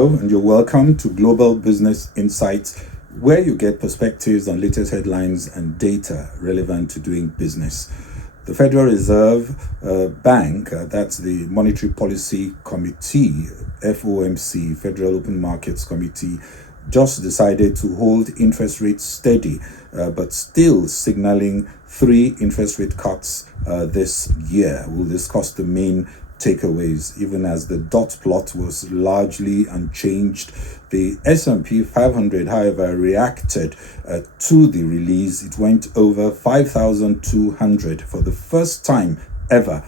Hello, and you're welcome to Global Business Insights, where you get perspectives on latest headlines and data relevant to doing business. The Federal Reserve Bank, that's the Monetary Policy Committee, FOMC, Federal Open Markets Committee, just decided to hold interest rates steady, but still signaling 3 interest rate cuts this year. We'll discuss the main takeaways, even as the dot plot was largely unchanged. The S&P 500, however, reacted to the release. It went over 5,200 for the first time ever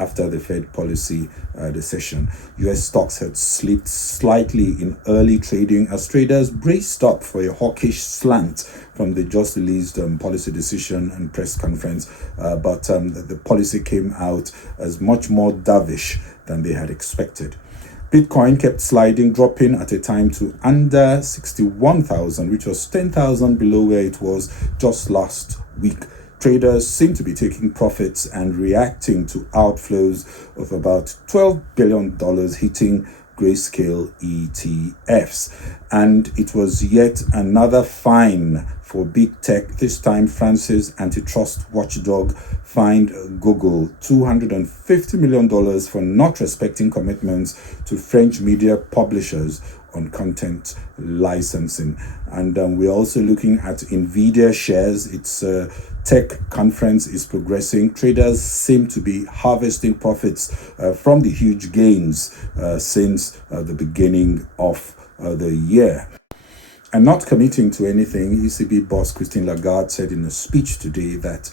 after the Fed policy decision. U.S. stocks had slipped slightly in early trading as traders braced up for a hawkish slant from the just released policy decision and press conference, but the policy came out as much more dovish than they had expected. Bitcoin kept sliding, dropping at a time to under 61,000, which was 10,000 below where it was just last week. Traders seem to be taking profits and reacting to outflows of about $12 billion hitting grayscale ETFs. And it was yet another fine for big tech. This time, France's antitrust watchdog fined Google $250 million for not respecting commitments to French media publishers on content licensing. And we're also looking at Nvidia shares. Its tech conference is progressing. Traders seem to be harvesting profits from the huge gains since the beginning of the year. And not committing to anything, ECB boss Christine Lagarde said in a speech today that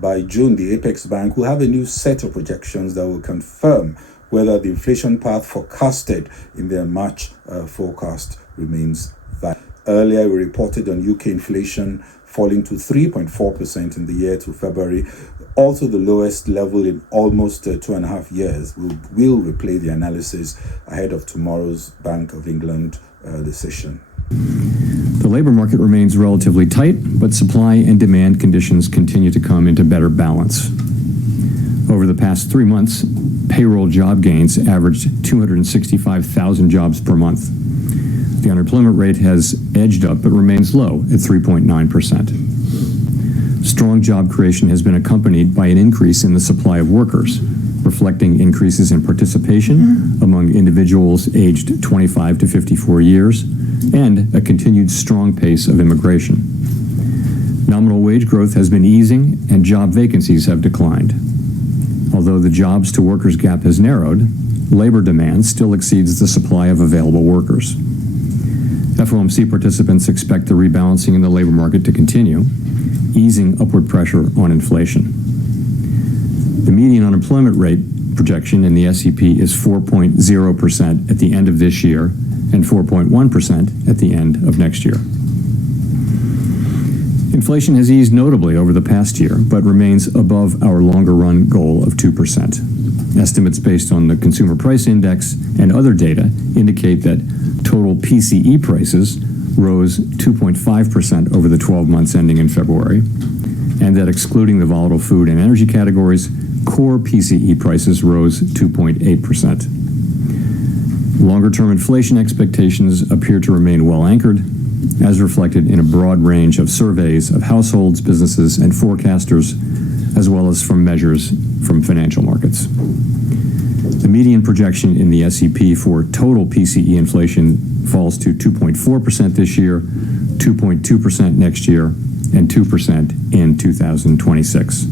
by June, the Apex Bank will have a new set of projections that will confirm whether the inflation path forecasted in their March forecast remains valid. Earlier, we reported on UK inflation falling to 3.4% in the year to February, also the lowest level in almost 2.5 years. We'll replay the analysis ahead of tomorrow's Bank of England decision. The labor market remains relatively tight, but supply and demand conditions continue to come into better balance. Over the past 3 months, payroll job gains averaged 265,000 jobs per month. The unemployment rate has edged up but remains low at 3.9%. Strong job creation has been accompanied by an increase in the supply of workers, reflecting increases in participation among individuals aged 25 to 54 years and a continued strong pace of immigration. Nominal wage growth has been easing and job vacancies have declined. Although the jobs to workers gap has narrowed, labor demand still exceeds the supply of available workers. FOMC participants expect the rebalancing in the labor market to continue, easing upward pressure on inflation. The median unemployment rate projection in the SEP is 4.0% at the end of this year and 4.1% at the end of next year. Inflation has eased notably over the past year, but remains above our longer-run goal of 2%. Estimates based on the Consumer Price Index and other data indicate that total PCE prices rose 2.5% over the 12 months ending in February, and that excluding the volatile food and energy categories, core PCE prices rose 2.8%. Longer-term inflation expectations appear to remain well anchored, as reflected in a broad range of surveys of households, businesses, and forecasters, as well as from measures from financial markets. The median projection in the SEP for total PCE inflation falls to 2.4% this year, 2.2% next year, and 2% in 2026.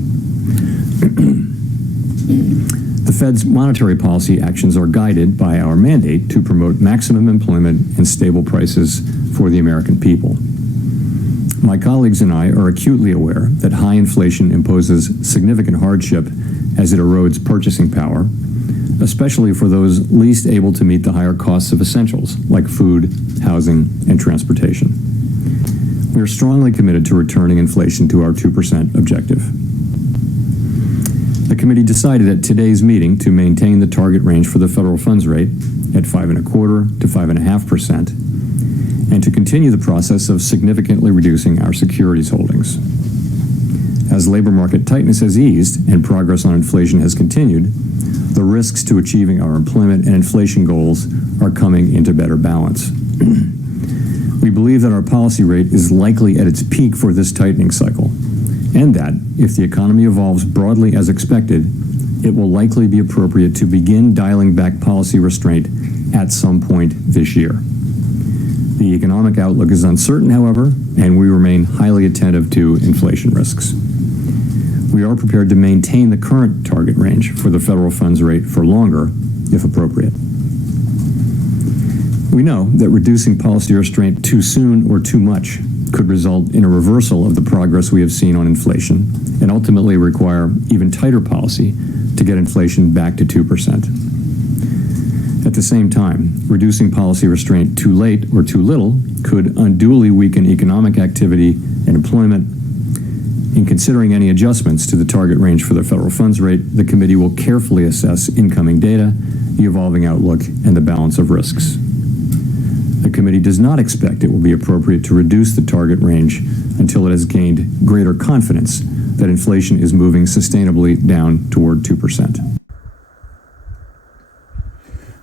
The Fed's monetary policy actions are guided by our mandate to promote maximum employment and stable prices for the American people. My colleagues and I are acutely aware that high inflation imposes significant hardship as it erodes purchasing power, especially for those least able to meet the higher costs of essentials like food, housing, and transportation. We are strongly committed to returning inflation to our 2% objective. The committee decided at today's meeting to maintain the target range for the federal funds rate at 5.25% to 5.5%, and to continue the process of significantly reducing our securities holdings. As labor market tightness has eased and progress on inflation has continued, the risks to achieving our employment and inflation goals are coming into better balance. We believe that our policy rate is likely at its peak for this tightening cycle, and that if the economy evolves broadly as expected, it will likely be appropriate to begin dialing back policy restraint at some point this year. The economic outlook is uncertain, however, and we remain highly attentive to inflation risks. We are prepared to maintain the current target range for the federal funds rate for longer, if appropriate. We know that reducing policy restraint too soon or too much could result in a reversal of the progress we have seen on inflation and ultimately require even tighter policy to get inflation back to 2%. At the same time, reducing policy restraint too late or too little could unduly weaken economic activity and employment. In considering any adjustments to the target range for the federal funds rate, the committee will carefully assess incoming data, the evolving outlook, and the balance of risks. The committee does not expect it will be appropriate to reduce the target range until it has gained greater confidence that inflation is moving sustainably down toward 2%.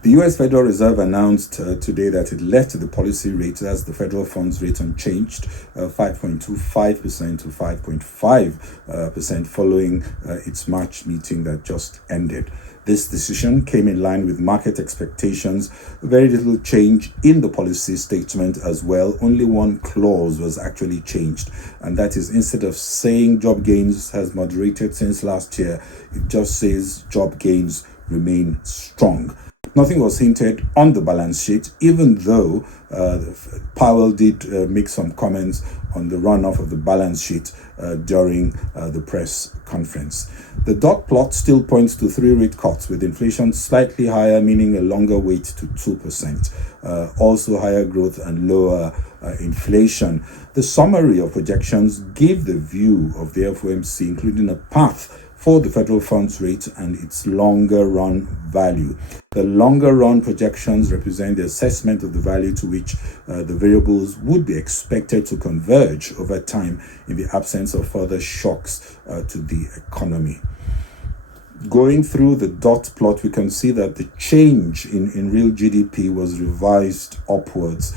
The U.S. Federal Reserve announced today that it left the policy rate, that's the federal funds rate, unchanged, 5.25% to 5.5% following its March meeting that just ended. This decision came in line with market expectations. Very little change in the policy statement as well. Only one clause was actually changed, and that is, instead of saying job gains has moderated since last year, it just says job gains remain strong. Nothing was hinted on the balance sheet, even though Powell did make some comments on the runoff of the balance sheet during the press conference. The dot plot still points to 3 rate cuts, with inflation slightly higher, meaning a longer wait to 2%. Also higher growth and lower inflation. The summary of projections gave the view of the FOMC, including a path for the federal funds rate and its longer run value. The longer run projections represent the assessment of the value to which the variables would be expected to converge over time in the absence of further shocks to the economy. Going through the dot plot, we can see that the change in real GDP was revised upwards.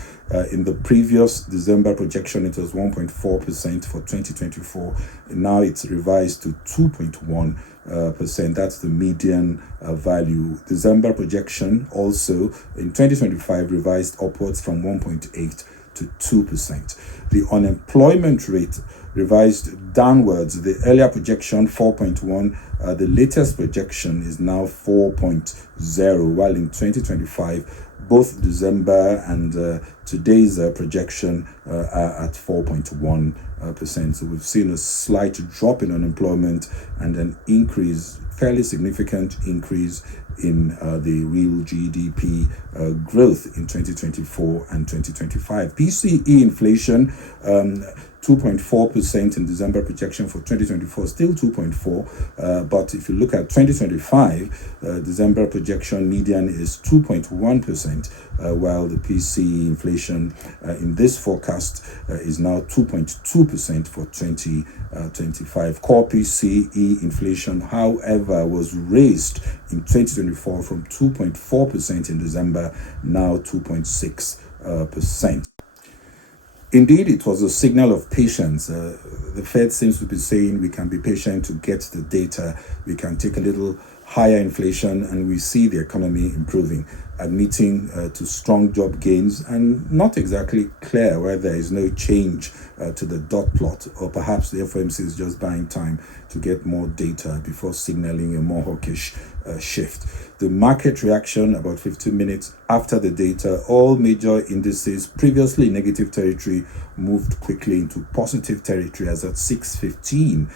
In the previous December projection, it was 1.4% for 2024. And now it's revised to 2.1%. That's the median value. December projection also in 2025 revised upwards from 1.8 to 2%. The unemployment rate revised downwards. The earlier projection 4.1, the latest projection is now 4.0, while in 2025 both December and today's projection are at 4.1%. So we've seen a slight drop in unemployment and an increase, fairly significant increase in the real GDP growth in 2024 and 2025. PCE inflation, 2.4% in December projection for 2024, still 2.4. But if you look at 2025, December projection median is 2.1%, while the PCE inflation in this forecast is now 2.2% for 2025. Core PCE inflation, however, was raised in 2024 from 2.4% in December, now 2.6%. Indeed, it was a signal of patience. The Fed seems to be saying we can be patient to get the data. We can take a little higher inflation and we see the economy improving, admitting to strong job gains, and not exactly clear where there is no change to the dot plot, or perhaps the FOMC is just buying time to get more data before signaling a more hawkish shift. The market reaction about 15 minutes after the data, all major indices previously in negative territory moved quickly into positive territory, as at 18:15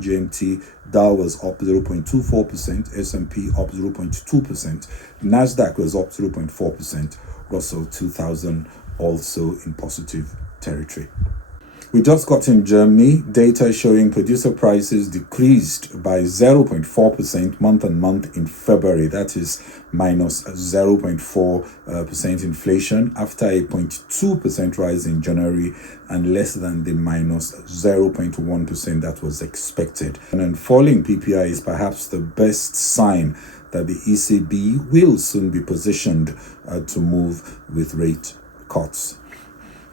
GMT, Dow was up 0.24%, S&P up 0.2%, Nasdaq was up 0.4%, Russell 2000 also in positive territory. We just got in Germany data showing producer prices decreased by 0.4% month on month in February. That is minus 0.4% inflation after a 0.2% rise in January and less than the minus 0.1% that was expected. And falling PPI is perhaps the best sign that the ECB will soon be positioned to move with rate cuts.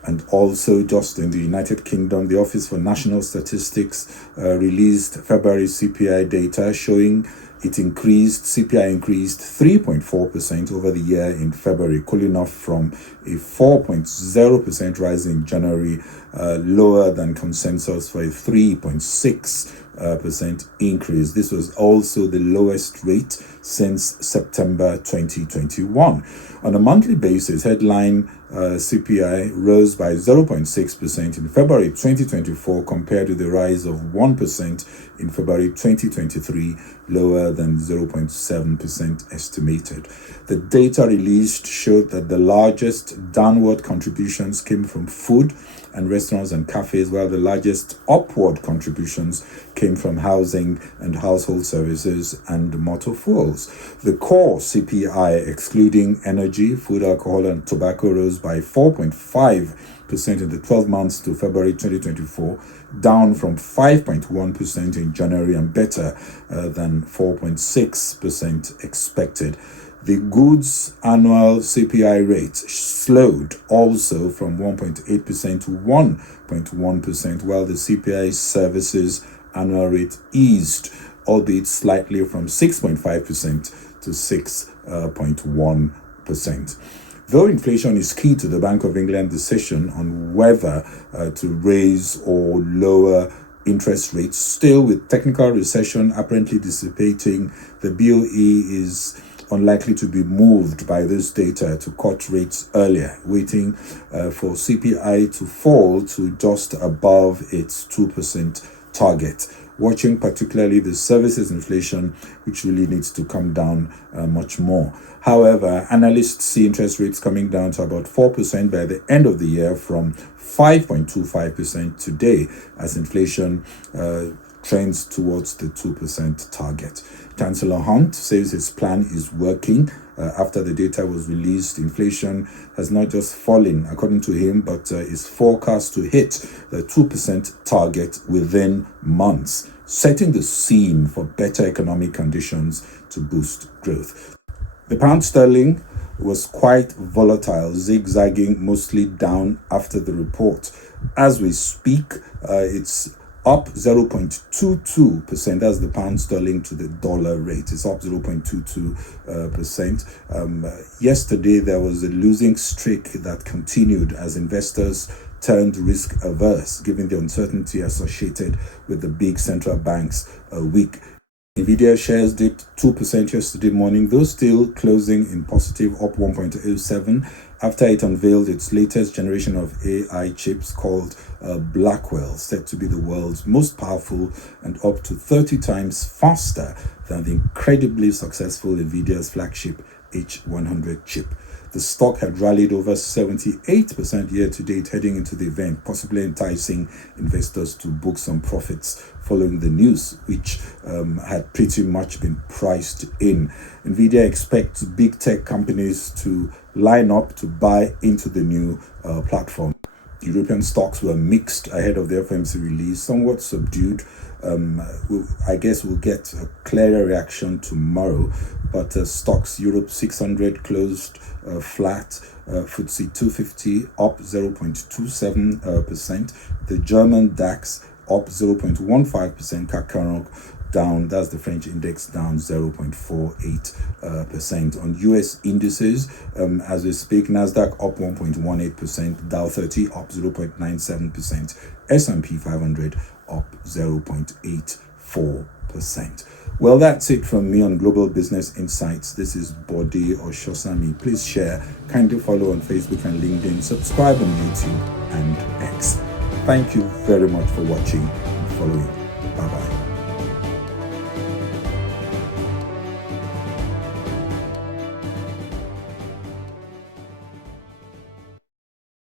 And also, just in the United Kingdom, the Office for National Statistics released February CPI data showing CPI increased 3.4% over the year in February, cooling off from a 4.0% rise in January, lower than consensus for a 3.6% increase. This was also the lowest rate since September 2021. On a monthly basis, headline CPI rose by 0.6% in February 2024 compared to the rise of 1% in February 2023, lower than 0.7% estimated. The data released showed that the largest downward contributions came from food and restaurants and cafes, while the largest upward contributions came from housing and household services and motor fuels. The core CPI, excluding energy, food, alcohol, and tobacco, rose by 4.5% in the 12 months to February 2024, down from 5.1% in January and better than 4.6% expected. The goods annual CPI rate slowed also from 1.8% to 1.1%, while the CPI services annual rate eased, albeit slightly, from 6.5% to 6.1%. Though inflation is key to the Bank of England decision on whether to raise or lower interest rates, still, with technical recession apparently dissipating, the BOE is unlikely to be moved by this data to cut rates earlier, waiting for CPI to fall to just above its 2% target, watching particularly the services inflation, which really needs to come down much more. However, analysts see interest rates coming down to about 4% by the end of the year from 5.25% today, as inflation trends towards the 2% target. Chancellor Hunt says his plan is working. After the data was released, inflation has not just fallen, according to him, but is forecast to hit the 2% target within months, setting the scene for better economic conditions to boost growth. The pound sterling was quite volatile, zigzagging mostly down after the report. As we speak, it's up 0.22%. That's the pound sterling to the dollar rate. It's up 0.22%. Yesterday, there was a losing streak that continued as investors turned risk averse, given the uncertainty associated with the big central banks week. Nvidia shares dipped 2% yesterday morning, though still closing in positive, up 1.07 after it unveiled its latest generation of AI chips called Blackwell, said to be the world's most powerful and up to 30 times faster than the incredibly successful Nvidia's flagship H100 chip. The stock had rallied over 78% year to date heading into the event, possibly enticing investors to book some profits following the news, which had pretty much been priced in. Nvidia expects big tech companies to line up to buy into the new platform. European stocks were mixed ahead of the FOMC release, somewhat subdued. I guess we'll get a clearer reaction tomorrow, but stocks Europe 600 closed flat, FTSE 250 up 0.27%, the German DAX up 0.15%, CAC 40 down, that's the French index, down 0.48%. On US indices, as we speak, Nasdaq up 1.18%, Dow 30 up 0.97%, S&P 500 up 0.84%. Well, that's it from me on Global Business Insights. This is Bode Oshosami. Please share, kindly follow on Facebook and LinkedIn, subscribe on YouTube and X. Thank you very much for watching and following.